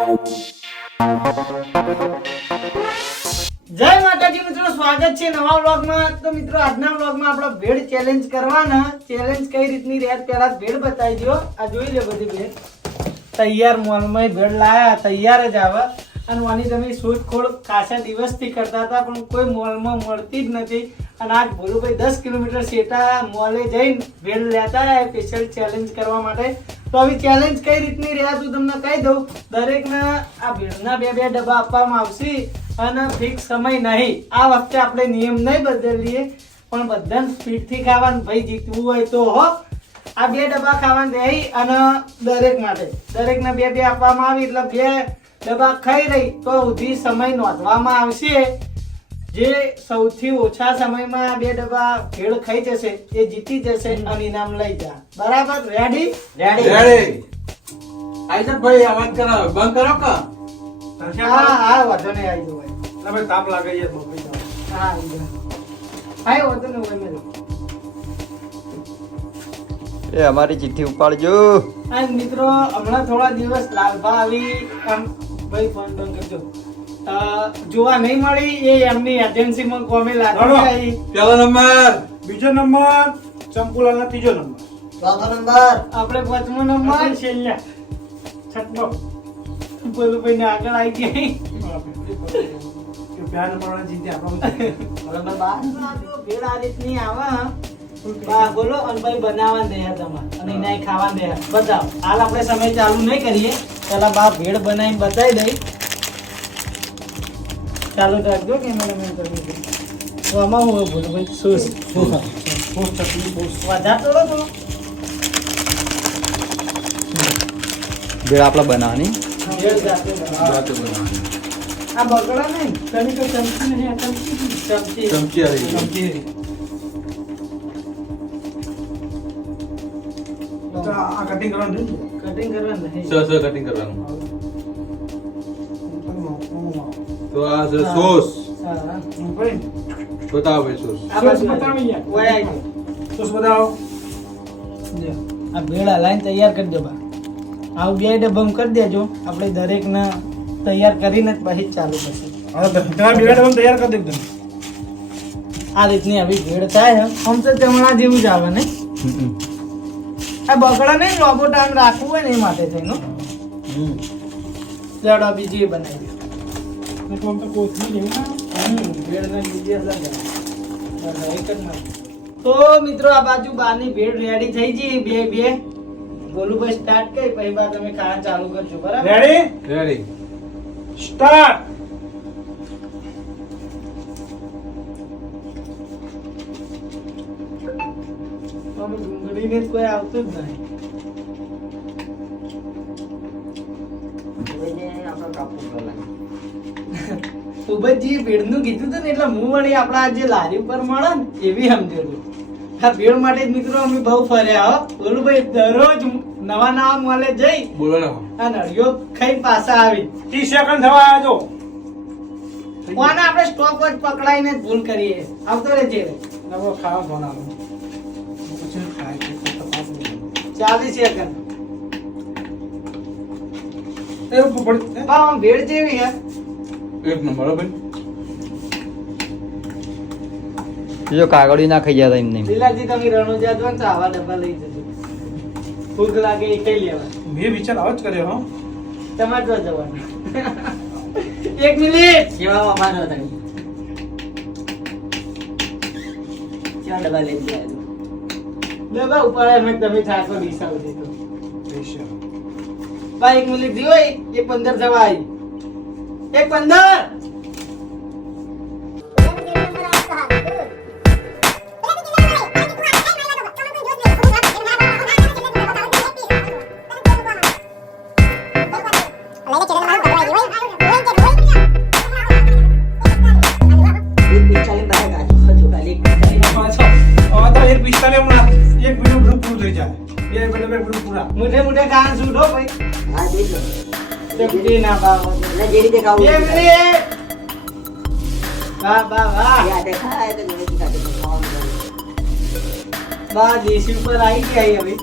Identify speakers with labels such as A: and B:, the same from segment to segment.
A: જય માતાજી મિત્રો, સ્વાગત છે નવા વ્લોગમાં. તો મિત્રો, આજના વ્લોગમાં આપણે ભેડ ચેલેન્જ કરવાના. ચેલેન્જ કઈ રીતની રહેત પહેલા ભેડ બતાવી દો આ જોઈ લે બધી ભેડ તૈયાર મોલમાં ભેડ લાયા, તૈયાર જ આવે. અને આની તમે શોધખોળ ખાસા દિવસથી કરતા હતા, પણ કોઈ મોલમાં મળતી જ નથી. અને આજ ભોલુભાઈ દસ કિલોમીટર સેટા મોલે જઈને ભેળ લેતા રહ્યા સ્પેશિયલ ચેલેન્જ કરવા માટે. તો આવી ચેલેન્જ કઈ રીતની રહ્યા તું તમને કહી દઉં. દરેકને આ ભેળના બે બે ડબ્બા આપવામાં આવશે અને ફિક્સ સમય નહીં. આ વખતે આપણે નિયમ નહીં બદલીએ, પણ બધાને સ્પીડથી ખાવાનું. ભાઈ, જીતવું હોય તો હો. આ બે ડબ્બા ખાવાનું રહી અને દરેક માટે. દરેકને બે બે આપવામાં આવી, એટલે બે ડબ્બા ખાઈ રહી તો સુધી સમય નોંધવામાં આવશે. જે સૌથી ઓછા સમયમાં આ બે ડબ્બા ભેળ ખાઈ જશે એ જીતી જશે અને ઇનામ લઈ જા. બરાબર? રેડી
B: રેડી આઈ જા ભાઈ અવાજ કરાવો. બંધ કરો કા?
A: હા હા વાંધો નહીં આવી જવાય.
B: ના ભાઈ તાપ લાગે છે તો.
A: હા હા વાંધો નહીં હોય મેરો
C: એ અમારી ચિઠ્ઠી ઉપાડજો.
A: અને મિત્રો હમણાં થોડા દિવસ લાલભા આવી ભાઈ ફોન બંધ કરજો. જોવા નહીં મળી એ એમની એજન્સીમાં કોમે લાગી
B: પેલો નંબર. બીજો નંબર ચંપુલાલનો ત્રીજો નંબર.
D: ચોથો નંબર.
A: આપણે પાંચમો નંબર. છેલ્લા. છઠ્ઠો. બોલો ભાઈ ને આગળ આવી ગઈ.
B: પ્યાર નંબર જીતે આપણો
D: નંબર બાર.
A: આ ભેળ આ રીતની આવે. બા બોલો અને ભાઈ બનાવવા દે તમારે. અને એના ખાવા દે બતાવ. હાલ આપણે સમય ચાલુ નહીં કરીએ. પેલા બા ભેળ બનાવીને બતાવી દઈ. ચાલુ રાખજો કેમેરામેન કરી દે તો આમાં હું ભૂલ ભાઈ સોસ વધારે થોડો થોડો.
C: ભેળ આપણે બનાવવાની?
A: ભેળ જાતે
B: બનાવવાની.
A: આ બગડા નહીં. તમે તો ચમચી નહીં ચમચી. ચમચી
B: ચમચી આવી
A: ચમચી
B: તો આ કટિંગ કરવાનું
A: કટિંગ કરવાનું નહીં
E: સર સર કટિંગ કરવાનું. તો આ છે સોસ બતાવો ભાઈ સોસ
A: આ બાજુ યાર. ઓય આઈ ગયો.
B: સોસ બતાવો.
A: આ ભેળા લાઈન તૈયાર કરી દો બા. આવું બે ડબ્બમ કરી દેજો. આપણે દરેકને તૈયાર કરીને જ પછી ચાલુ કરશે
B: હવે બે ડબ્બા તૈયાર કરી દેજો
A: આ રીતની આવી ભેળ થાય આમ તો ચમણા જેવું જ આવે ને? આ બગડા નહીં લોબો ટાઈમ રાખવું હોય ને એ માટે થઈને ચડો બીજી એ બનાવી દો.
B: આમ તો
A: નાખ. તો મિત્રો આ બાજુ બારની ભેળ રેડી થઈ ગઈ. બે બે. બોલુભાઈ સ્ટાર્ટ કરી પછી બાદ તમે ખાવા ચાલુ કરજો બરાબર?
B: રેડી
E: રેડી
B: સ્ટાર્ટ
A: જ કોઈ આવતું જ નહીં. ઉભજી ભેળનું કીધું હતું ને એટલે હું વળી આપણા જે લારી ઉપર મળે ને એવી સમજેલું. આ ભીડ માટે જ મિત્રો અમે બહુ ફર્યા હો. બોલું ભાઈ દરરોજ નવા નવા મોલે જઈ
E: બોલો ને.
A: આ નળિયો ખાઈ પાછા આવી.
B: ત્રીસ સેકન્ડ થવા આવ્યા
A: કોને આપણે સ્ટોપ જ પકડાઈને ભૂલ કરીએ. આવતો રે જે
B: નવો ખાવા ફોન આવે
A: ચાલીસ સેકન્ડ ભેળ જેવી હે.
E: એક નંબર ભાઈ.
C: જો કાગળી ના ખાઈ જતા એમને.
A: લીલાજી તમે રણુજા દો ને આવા ડબ્બા લઈ જજો. ભૂખ લાગે એ કઈ લેવા.
B: મેં વિચાર આવો જ કર્યો હો.
A: તમારે જો જવાનું. એક મિનિટ.
D: સેવામાં મારો તમે ચાર ડબ્બા લઈ
A: ડબ્બા ઉપાડે મેં તમે ચારસો વીસ દીધો
B: તો.
A: ભાઈ એક મિનિટ દીવો એ પંદર થવા આવી એક પંદર!
D: એટલે જે રીતે ખાવું
A: બે
D: એ
A: મિનિટ વાહ વાહ વાહ
D: હાથે ખાય તો બને.
A: બા દેશી ઉપર આવી ગયા હવે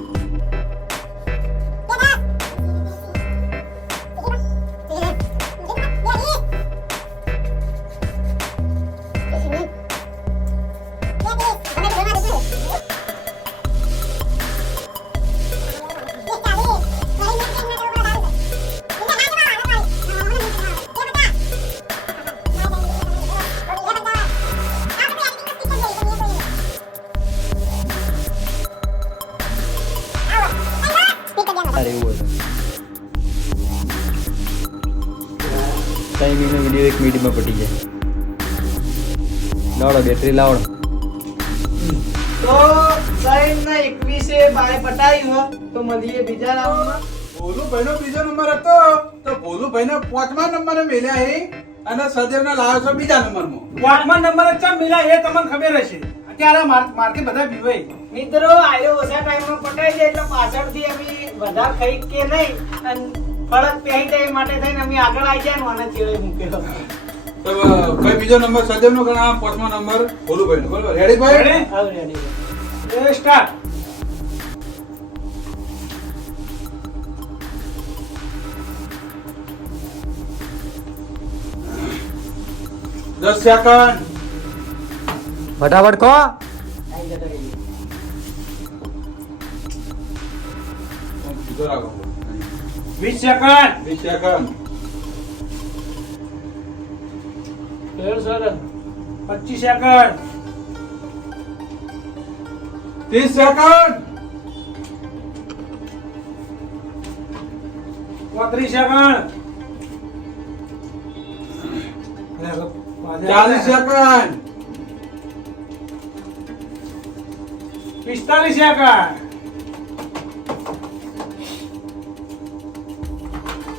C: એક પટી જાય. લાવડો બેટરી લાવડો.
A: તો સાઈન ના એકવીસે બાય પટાયું તો મળીએ બીજા રાઉન્ડમાં.
E: ભોલુભાઈનો બીજો નંબર હતો. તો ભોલુભાઈને પાંચમા નંબરે મેલ્યા હે. અને સદેવને લાવ્યો છો બીજા નંબરમાં.
B: પાંચમા નંબર ચમ મેલ્યા એ તમને ખબર હશે. અત્યારે માર- માર્કે બધા બીવાય
A: મિત્રો આયો ઓછા ટાઈમમાં પટાઈ જાય એટલે પાછળથી અમે વધારે ખાઈ કે નહીં. અને ફળક પહેરી જાય એ માટે થઈને અમે આગળ આવી જાય ને આના ચેડે મૂકેલો
E: ભાઈ બીજો નંબર? સદેવનો ગણાવ પાંચમો નંબર? ભોલુભાઈનો. બરોબર? રેડી ભાઈ?
A: રેડી
B: રેડી સ્ટાર્ટ
E: દસ સેકન્ડ.
C: ફટાફટ કહો.
B: વીસ સેકન્ડ.
E: વીસ સેકન્ડ.
A: ફેર સરસ
B: પચીસ સેકન્ડ
E: ત્રીસ સેકન્ડ
B: પોત્રીસ સેકન્ડ
E: ચાલીસ સેકન્ડ
B: પિસ્તાલીસ સેકન્ડ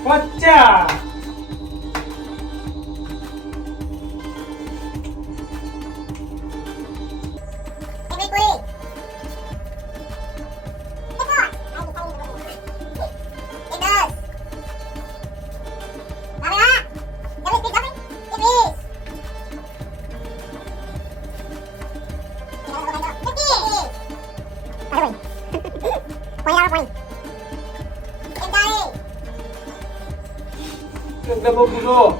B: પચાસ. એક ડબ્બો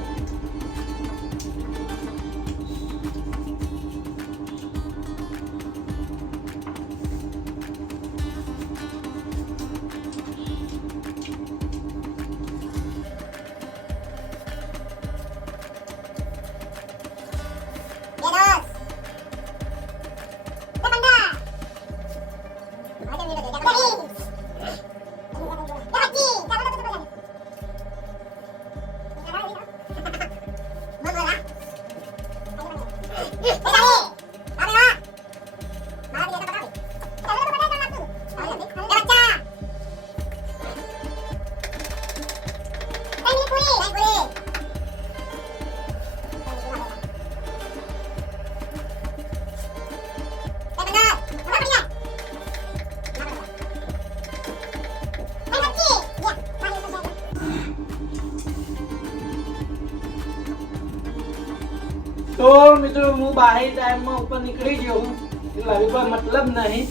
A: બાહી ટાઈમમાં ઉપર નીકળી ગયો હું. એટલે હવે કોઈ મતલબ નહીં.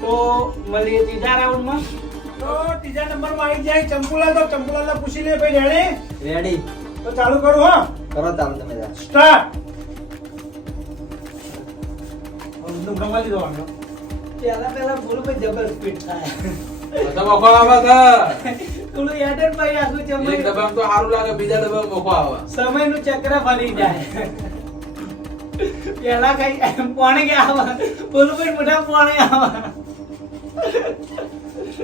A: તો મળીએ ત્રીજા રાઉન્ડમાં
B: તો ત્રીજા નંબરમાં આવી જાય ચંપુલા તો. ચંપુલાને પૂછી લે ભાઈ રેડી
C: રેડી
B: તો ચાલુ કરો હા.
C: કરો ચાલુ તમે
B: સ્ટાર્ટ ગમાવી દો આનો
A: પહેલા પહેલા ભૂલ ભાઈ જબર સ્પીડ થાય.
E: બધા મોકો આવે છે.
A: થોડું યાદ ભાઈ આખું
E: એક
A: ચમક
E: તો સારું લાગે બીજા ડબ્બામાં મોકો આવે.
A: સમયનું ચક્ર ફરી જાય. પેલા કઈ પોણે ગયા આવા. બોલું ભાઈ મોટા પોણે આવા.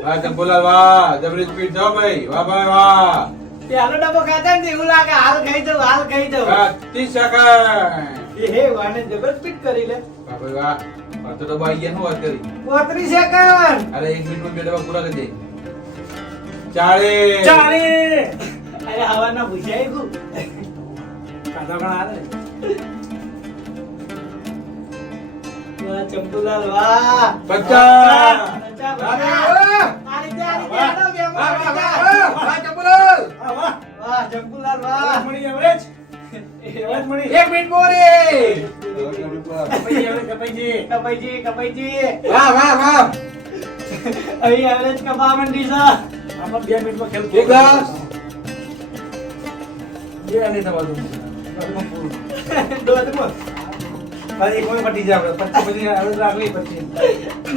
E: વાહ બોલા વાહ જબરી સ્પીડ જાઓ ભાઈ. વાહ ભાઈ વાહ.
A: પેલો ડબ્બો ખાતા ને એવું લાગે હાલ ખાઈ દઉં હાલ ખાઈ દઉં.
E: ત્રીસ સેકન્ડ.
A: હે વાને જબર સ્પીડ કરી લે.
E: વાહ ભાઈ વાહ. તો ડબ્બા આવી ગયા નું વાત કરી?
A: પાંત્રીસ સેકન્ડ.
E: અરે એક મિનિટમાં બે ડબ્બા પૂરા કરી દે. ચાલીસ
B: ચાલે
A: અરે હવાના ભૂસાઈ ગયું
B: કાઢા પણ આવે.
A: વાહ,
E: પચાસ. ચંપુલાલ.
B: વાહ
A: વાહ ચંપુલાલ વાહ
B: મળી એવરેજ
E: એક મિનિટ
A: કપાઈજી કપાઈજી
E: વાહ વાહ વાહ.
A: અહીં એવરેજ કપા મંડી છે.
B: બે મિનિટમાં ખેલ
E: એક ગ્લાસ.
B: બે એક વાર પટી જાય આપણે. પચીસ પછી એવરેજ રાખવી પછી.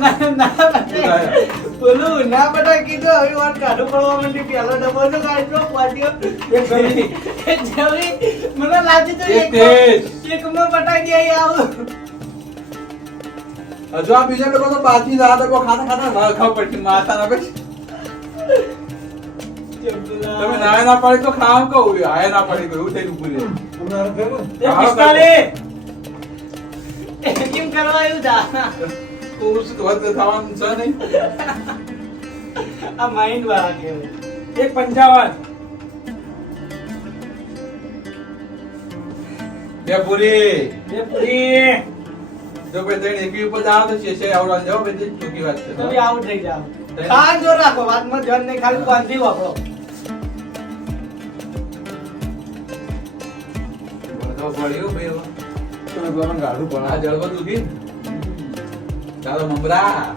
A: ના ના બટાઈ. બોલું ના બટાઈ કીધું હવે વાત કાઢું પડવા માંડી. પેલો ડબ્બો તો કાઢ્યો પાડ્યો
B: એક જમી.
A: એક જમી. મને લાગી તો
E: એક
A: એક
E: તેજ.
A: ગયા આવું.
E: હજુ આ બીજા ડબ્બા તો બાકી ના ડબ્બો ખાતા ખાતા ખાવ પડતી માતા ના પછી તમે નાય ના પાડી તો ખાવા કહું. આયા ના પાડી કહું એવું થઈને ઊભું રહે.
B: એ પિસ્તાલીસ
A: કેમ કરવા આવ્યું તા.
E: પુરુષ તો વધુ થવાનું છે નહીં.
A: આ માઇન્ડ વાળા કહેવાય.
B: એક પંચાવન.
E: બે પૂરી.
B: બે પૂરી.
E: જો ભાઈ ત્રણ એકવી ઉપર જાવ તો શેષે આવડવા જાવ ભાઈ ચોખ્ખી વાત છે.
A: તમે આઉટ થઈ જાવ કાન જોર રાખો વાતમાં ધ્યાન નહીં ખાલી બાંધી વાપરો
E: બધો પડ્યો ભાઈ હવે. આ જળવો દુખી? ચાલો મમરા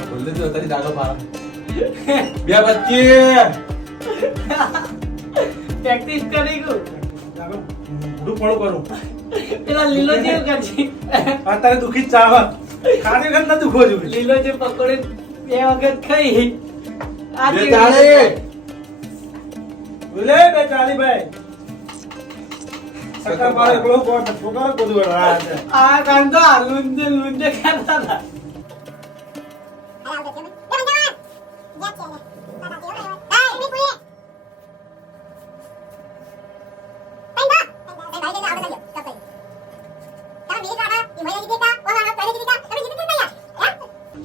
E: ભૂલી જો તારી દાડો પાડો. બે પચીસ
A: પ્રેક્ટિસ કરી ગયું
B: મોઢું ફળું કરું
A: પેલા લીલો જેવું કરજી
B: અત્યારે દુખી ચાવત ખાલી વખત ન દુખવો જોઈએ
A: લીલો જે પકોડી બે વખત ખાઈ આ. રીતે?
B: બોલે બે ચાલી ભાઈ
A: આ કામ તો આ લુંજે લુંજે કરતા હતા.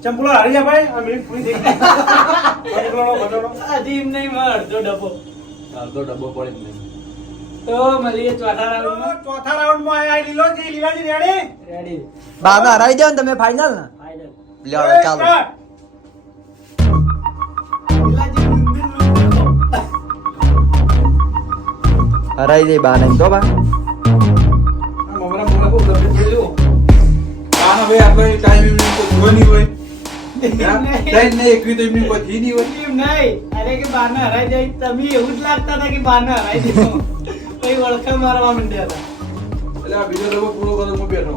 B: ચંપલો હારી જા ભાઈ આ મિનિટ પૂરી થઈ ગઈ.
A: અડધો ડબ્બો.
E: અડધો ડબ્બો પડે જ નહીં.
A: તો મળીએ ચોથા રાઉન્ડમાં.
B: ચોથા રાઉન્ડમાં આયા લીલોજી લીલાજી રેડી
A: રેડી
C: બાને હરાવી દો ને તમે ફાઇનલ ને.
A: ફાઇનલ
C: લ્યો ચાલો. હરાઈ દે બાને તો બા.
E: આપણો એ ટાઈમ નહીં હોય. હા? ત્રણ ને એકવી તો એમની કોઈ નહીં હોય.
A: નહીં. અરે કે બાને હરાઈ જાય તમે એવું જ લાગતા હતા કે બાને હરાઈ દો. પછી વળખા મારવા માંડ્યા હતા
E: એટલે આ બીજો ડબ્બો પૂરો કરો હું બેઠો.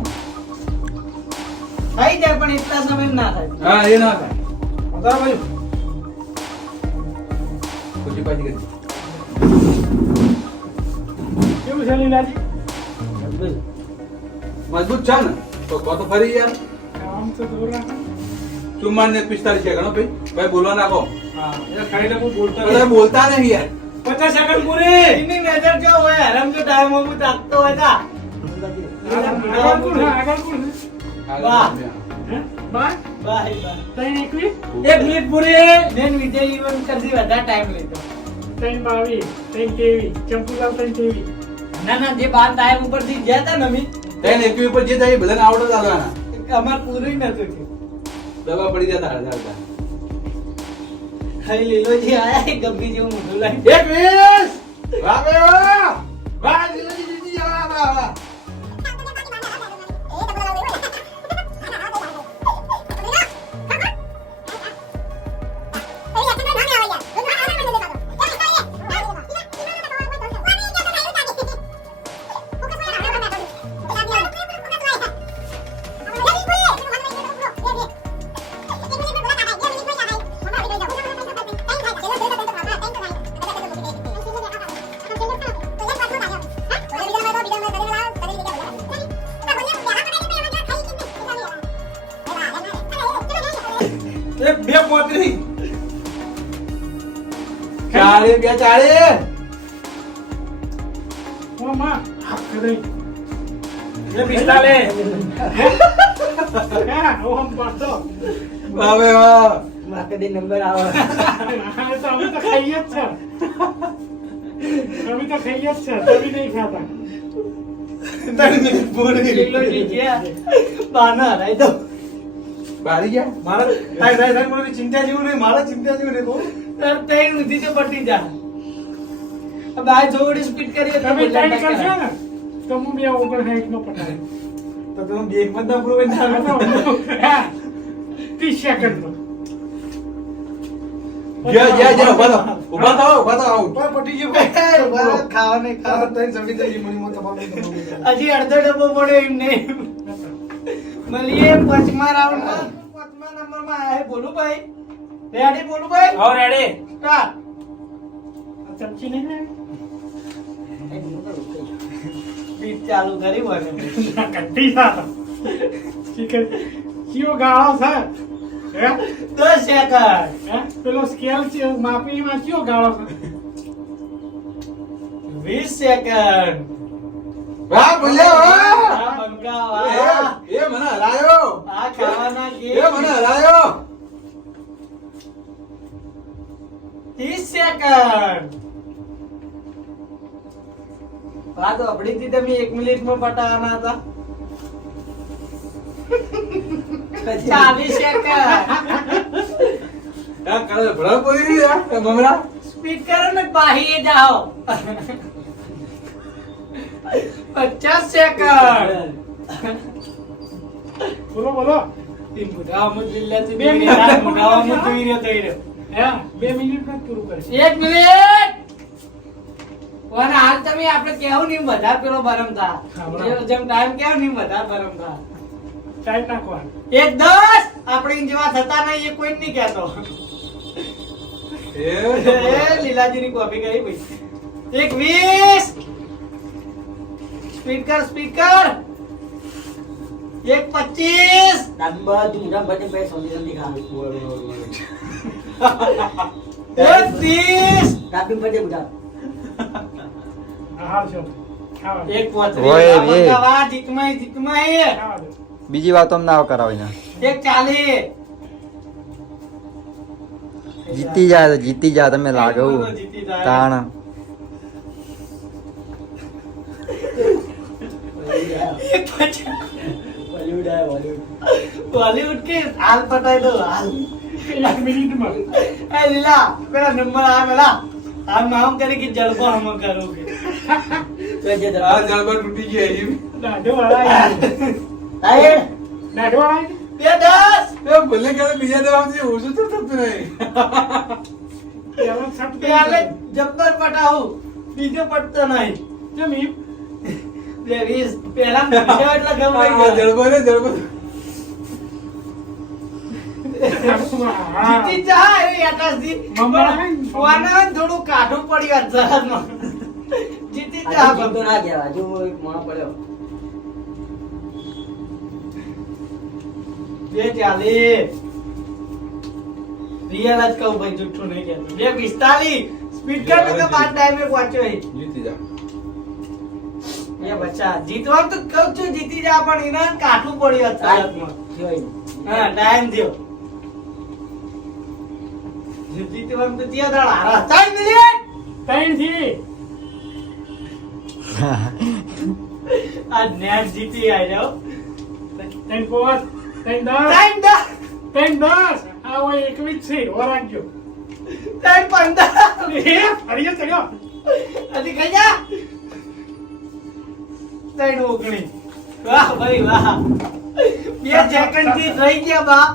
A: થઈ જાય પણ એટલા સમય ના થાય
E: હા એ ના થાય
B: વધારો ભાઈ
E: પછી પાછી કરી
B: કેવું છે લીલાજી
E: મજબૂત છે ને તો કહો તો ફરી યાર
B: કામ તો દૂર રાખો
E: ચુમ્માન ને પિસ્તાલીસ છે ગણો ભાઈ ભાઈ બોલવા નાખો
B: હા એ ખાઈ લે બોલતા
E: બોલતા નહીં યાર
B: પચાસ સેકન્ડ પૂરી.
A: એની નજર જો હોય હરમ જો ટાઈમ હું તાકતો હોય તા
B: આગળ કોણ આગળ કોણ
A: વાહ.
B: બાય
A: બાય બાય
B: ત્રણ એકવીસ
A: એક મિનિટ પૂરી. બેન વિજય ઇવન કરતી વધારે ટાઈમ લેતો
B: ત્રણ બાવીસ ત્રણ તેવીસ ચંપુલાલ ત્રણ તેવીસ
A: ના ના જે બાર ટાઈમ ઉપરથી ગયા હતા ને અમે
E: ત્રણ એકવી ઉપર જે થાય બધાને આવડત આલવાના.
A: અમાર પૂરું નતું થયું.
E: દવા પડી જતા હળતા હળતા
A: ખાલી લીલોજી આયા એ ગબ્બી જેવું મોઢું લાગી
E: એકવીસ વાહ બે વાહ વાહ જીજી જીજી આવા. વાહ ચાલે બે
B: માં કરી. હા હમ પાડતો.
A: નંબર આવે.
B: તો અમે તો ખાઈએ જ છે. અમે તો ખાઈએ જ છે. તમે નહીં ખાતા. મારે ચિંતા જેવું નહીં. મારે ચિંતા જેવું નહીં
A: તાર ટ્રેન ઉધી છે પડતી જા. હવે આ જોડી સ્પીડ કરીએ તો
B: તમે ટ્રેન કરશો ને? તો હું બે ઓગણ સાઈઠ નો પટાય.
A: તો તમે બે એક બધા પૂરો
B: ત્રીસ સેકન્ડ નો. મોટા બાપ
A: હજી અડધો ડબ્બો પડ્યો એમ નહીં પચમા પાંચમા રાઉન્ડમાં પચમા નંબરમાં. આયા હે ભોલુભાઈ રેડી ભોલુભાઈ
B: હો રેડી
A: સ્ટાર્ટ.
B: ચમચી નહીં ને
A: બીટ ચાલુ કરી મને
B: કટ્ટી થા ચીકન ચીઓ ગાળો છે? હે?
A: દસ સેકન્ડ
B: હે? પેલો સ્કેલ છે માપીમાં કયો ગાળો છે?
A: વીસ સેકન્ડ
E: વાહ બોલ્યા વાહ.
A: બંકા વાહ.
E: એ મને હરાયો.
A: આ ખાવાના
E: એ મને હરાયો.
A: ત્રીસ સેકન્ડ વાત અભડી થી તમે એક મિનિટમાં પટાવાના હતા. ચાલીસ સેકન્ડ સ્પીડ કરો ને બાહી જાઓ. પચાસ સેકન્ડ
B: બોલો બોલો.
A: ઈ
B: બે મિનિટમાં પૂરું
A: એક મિનિટ! હાલ તમે આપણે કેવું નહીં બધા પેલો
B: હા,
A: જેમ ટાઈમ કેવું નહીં બધા બરમ
B: ટાઈમ નાખવાનો.
A: એક દસ! આપણે જેવા થતા નહીં એ કોઈ નહીં કહેતો.
E: એ
A: એ લીલાજીની કોપી ગઈ ભાઈ એક વીસ! સ્પીકર સ્પીકર એક પચીસ
D: નંબર તું મુઠા બટન પે સમજી સમજી
A: એક ત્રીસ
B: ખાવા.
A: એક પોત્રીસ
C: ઓય,
A: આ
C: બે.
A: બંકા વાહ, જીકમાઈ જીકમાઈ
B: ખાવા દે.
C: બીજી વાત અમને આવ કરાવી ના
A: એક ચાલી
C: જીતી જાય તો જીતી જાય તમે લાગે. તાણ
A: એક પચાસ
D: બોલીવુડ આય બોલીવુડ
A: બોલીવુડ કે હાલ પટાઈ દો હાલ
B: એક મિનિટમાં
A: એ લીલા પેલા નંબર આ પેલા આ નામ કરી કે જલકો હમ કરું કે
D: તો જે
E: આ જળબર તૂટી ગઈ એમ.
B: દાઢો વાળા
D: તાયર
B: દાઢો વાળા
A: બે દસ
E: બે ભલે કે બીજા જવાબથી ઓછું તો થતું નહીં
A: જબ્બર પટાવું બીજો પટતો નહીં
B: કેમ
A: વીસ પેલા બીજો એટલે ગમાઈ ગયો
E: જળબર હે, જળબર
A: જીતી જા એવી આટાસથી
B: મમરા.
A: થોડું કાઢું પડ્યું જહાજમાં જીતી જા
D: આ ના કહેવાય જો મોણો પડ્યો.
A: બે ચાલીસ. રિયલ જ કહું ભાઈ જુઠ્ઠું નહીં કહેતો. બે પિસ્તાલીસ. સ્પીડ કર તો પાંચ ટાઈમે પહોંચ્યો
E: જીતી જા.
A: એ બચ્ચા જીતવા તો કહું છું જીતી જા પણ એને કાઠું પડ્યું અચાનકમાં. હા ટાઈમ થયો. જીતવાનું તો ત્યાં દાડા હારા ત્રણ મિનિટ
B: ત્રણથી
A: આ નેટ જીતી આવી જાઓ
B: ત્રણ ત્રણ દસ.
A: ત્રણ દસ.
B: ત્રણ દસ. આ હોય એકવીસ છે ઓ રાખજો
A: ત્રણ પંદર.
B: એ ફરીએ ચડ્યો.
A: હજી ખાઈ જા. ત્રણ ઓગણી. વાહ ભાઈ વાહ. બે સેકન્ડથી થઈ ગયા બા.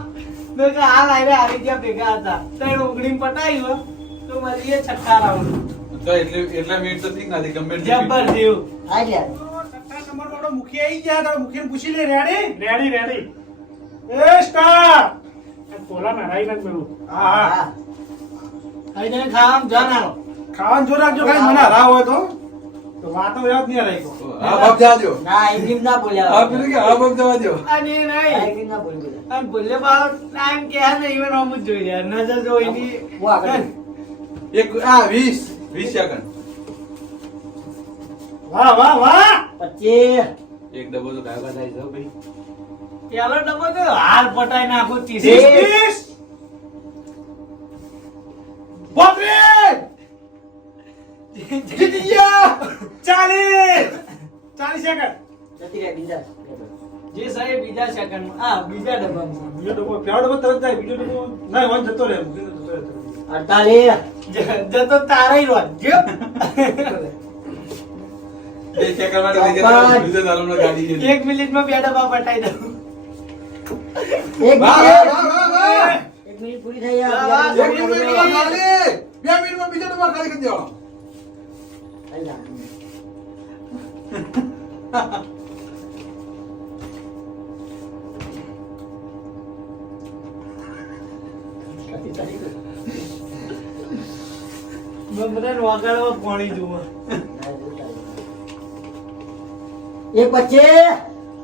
A: મેં કે હાલ આયરે હારી ગયા ભેગા હતા. ત્રણ ઓગણી પટાયું તો મળીએ છઠ્ઠા રાઉન્ડ
E: તો એટલે એટલા મિનિટ તો ઠીક નથી ગમે
A: જબર દેવ
D: આ ગયા
B: સત્તા નંબર વાળો મુખી આવી ગયા તો મુખીને પૂછી લે રેડી રેડી રેડી એ સ્ટાર કોલા ના રાઈ નાખ મેલું હા હા.
A: તમે ખાવાનું જાણ
B: ખાવાનું જો રાખજો ખાલી મને હરાવ હોય તો. વાતો યાદ નહીં રાખ્યો
E: હા બાપ જાજો
D: ના એમ ના બોલ્યા
E: હા પેલું કે હા બાપ જવા દો
A: અને નહીં
D: એમ ના બોલી બોલ્યા.
A: અને ભૂલે બાવ ટાઈમ કે ને ઈવન આમ જ જોઈ રહ્યા નજર જો એની
E: એક આ વીસ. વીસ સેકન્ડ
B: વાહ વાહ વાહ.
E: એક ડબ્બો તો ગાયબ થાય છે ભાઈ.
A: પેલો ડબ્બો તો હાલ પટાઈ નાખો ત્રીસ
B: વીસ. વીસ બત્રીસ
A: જીતી ગયા
B: ચાલીસ! ચાલીસ સેકન્ડ
D: જતી રહ્યા બિંદાસ
A: જે સાહેબ બીજા સેકન્ડમાં આ બીજા ડબ્બામાં.
B: બીજો ડબ્બો પેલો ડબ્બો તરત જાય બીજો ડબ્બો ના વન જતો રહે મૂકીને જતો રહે.
D: અડતાલીસ.
A: જ- જતો તારાય રોજ જો.
E: સેકન્ડ. બીજા
A: એક મિનિટમાં બે ડબ્બા પટાઈ દઉં.
D: એક મિનિટ. મિનિટ પૂરી થઈ
E: બે મિનિટમાં બીજો ડબ્બા ખાલી કરી દેવાનો
A: પાણી જુઓ.
D: એક પચીસ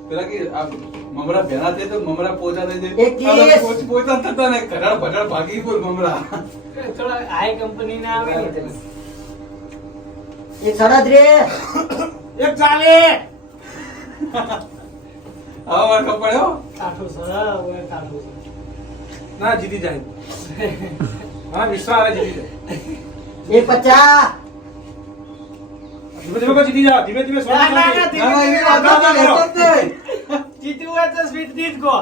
E: પેલા કે મમરા તો મમરા પોતા થઈ જાય. થતા ને ઘડાળ ભડાળ ભાગી ગયો મમરા.
A: થોડા આઈ કંપની ના આવે
D: એક સાડત્રીસ
B: એક ચાલે
E: આવા વાર પડ્યો
A: કાઠો સરા ઓય કાઠો
B: ના જીતી જાય હા વિશ્વાસ જીતી જાય
D: એક પચાસ
B: ધીમે ધીમે જીતી જાઓ ધીમે ધીમે
A: ના, ના, ના,
B: સોની
E: ના, ના, એવી વાત
B: ના, ના,
E: નથી,
B: ના,
E: લેતો જ નહીં.
A: હોય તો સ્વીટથી ગો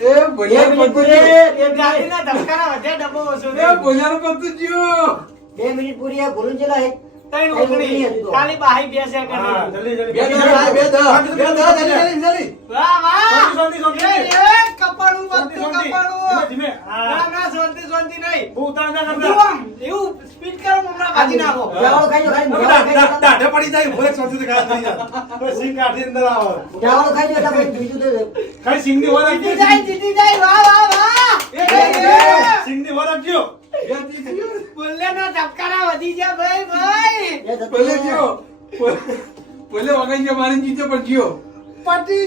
E: એ ભૈયા
D: મિનિટ
E: પતું
D: પૂરી.
E: ગયું.
A: એ ગાડીના ધબકારા વધ્યા ડબ્બો ઓછો
E: એ. ભૈયાનું પતું ગયું.
D: બે મિનિટ પૂરી આ ભૂલું ચેલા એક
A: ત્રણ
D: ત્રણ
A: ઓગણી.
D: ઓગણી હજુ તો.
A: ખાલી બાહી બે સેકન્ડ
B: જલ્દી જલ્દી
E: બે દસ, બે દસ, બે દસ, જલ્દી, જલ્દી, જલ્દી.
A: વાહ, વાહ.
B: શાંતિ, શાંતિ, શાંતિ.
A: એ, એ, કપાળું
B: શાંતિ,
A: વધતું
B: શાંતિ.
A: કપાળું.
B: ધીમે, ધીમે.
A: ના, ના, શાંતિ, શાંતિ નહીં.
B: બહુ ઉતાવળ ના કરતા.
A: એવું સ્પીડ કરો મમરા ભાજી નાખો.
D: ચાવલ ખાઈ ખાઈ લો.
B: હવે દા- દા- દાઢે પડી જાય ભલે ખાવા થઈ જાય. સિંગ કાઢી અંદર આવો
D: ચાવલ ખાઈ બીજું તો
A: જાય, જીતી જાય. વાહ, વાહ, વાહ.
B: સિંગની વર આપજો.
E: બે જીતી ગયો.
A: બોલ્યાના ધબકારા વધી ગયા ભાઈ ભાઈ.
E: પણ.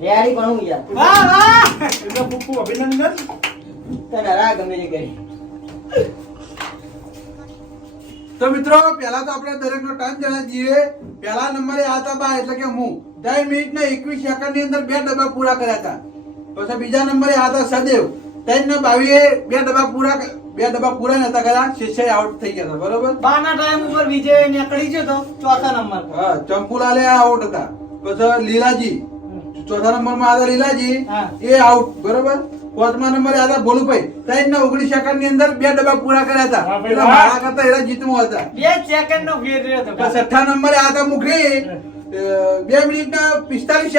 A: બે
B: અભિનંદન.
D: તને હરા ગમે તે કરી.
E: તો મિત્રો પહેલા તો આપણે દરેકનો ટાઈમ જણાવી દઈએ. પહેલા નંબરે આ બા એટલે કે હું. ત્રણ મિનિટ ને એકવીસ સેકન્ડની અંદર બે ડબ્બા પૂરા કર્યા હતા. પછી બીજા નંબરે આ હતા સદેવ. ત્રણ ને બાવીએ બે ડબ્બા પૂરા બે ડબ્બા પૂરા નતા કર્યા શિષ્ય આઉટ થઈ ગયા હતા. બરોબર?
A: બાના ટાઈમ ઉપર વિજય નીકળી ગયો તો ચોથા નંબર
E: હા ચંપુલાલે આઉટ હતા. પછી લીલાજી. ચોથા નંબરમાં હતા લીલાજી.
A: હા.
E: એ આઉટ બરોબર? પાંચમા નંબરે હતા ભોલુભાઈ ત્રણ ના ઓગણીસ સેકન્ડની અંદર બે ડબ્બા પૂરા કર્યા હતા. એટલે મારા કરતા એના જીતમાં હતા.
A: બે સેકન્ડ નો ફેર રહ્યો હતો
E: તો છઠ્ઠા નંબરે હતા મુખરી બે મિનિટ પિસ્તાલીસ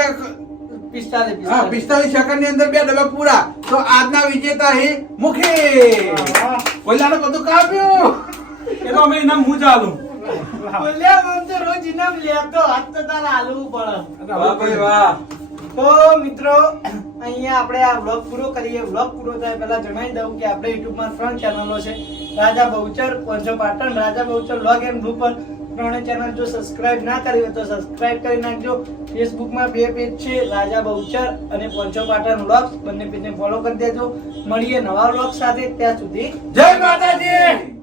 A: પિસ્તાલીસ
E: હા
A: પિસ્તાલીસ
E: સેકન્ડની અંદર બે ડબ્બા પૂરા. તો આજના વિજેતા હે મુખી.
B: વાહ.
E: બધું કાપ્યું
B: એ તો અમે ઇનામ હું ચાલું?
A: બોલ્યા આમ તો રોજ ઇનામ લેતો હાથ તો તારા હાલવું પડે.
E: વાહ ભાઈ વાહ.
A: તો મિત્રો, અહીંયા આપણે આ વ્લોગ પૂરો કરીએ. વ્લોગ પૂરો થાય પહેલા જણાવી દઉં કે આપણે યુટ્યુબમાં ત્રણ ચેનલો છે. રાજા બહુચર પંચો પાટણ, રાજા બહુચર વ્લોગ એન્ડ પર ત્રણે ચેનલ જો સબસ્ક્રાઇબ ના કરી હોય તો સબસ્ક્રાઇબ કરી નાખજો. ફેસબુકમાં બે પેજ છે, રાજા બહુચર અને પંચો પાટણ વ્લોગ્સ બંને પેજને ફોલો કરી દેજો. મળીએ નવા વ્લોગ સાથે ત્યાં સુધી.
E: જય માતાજી!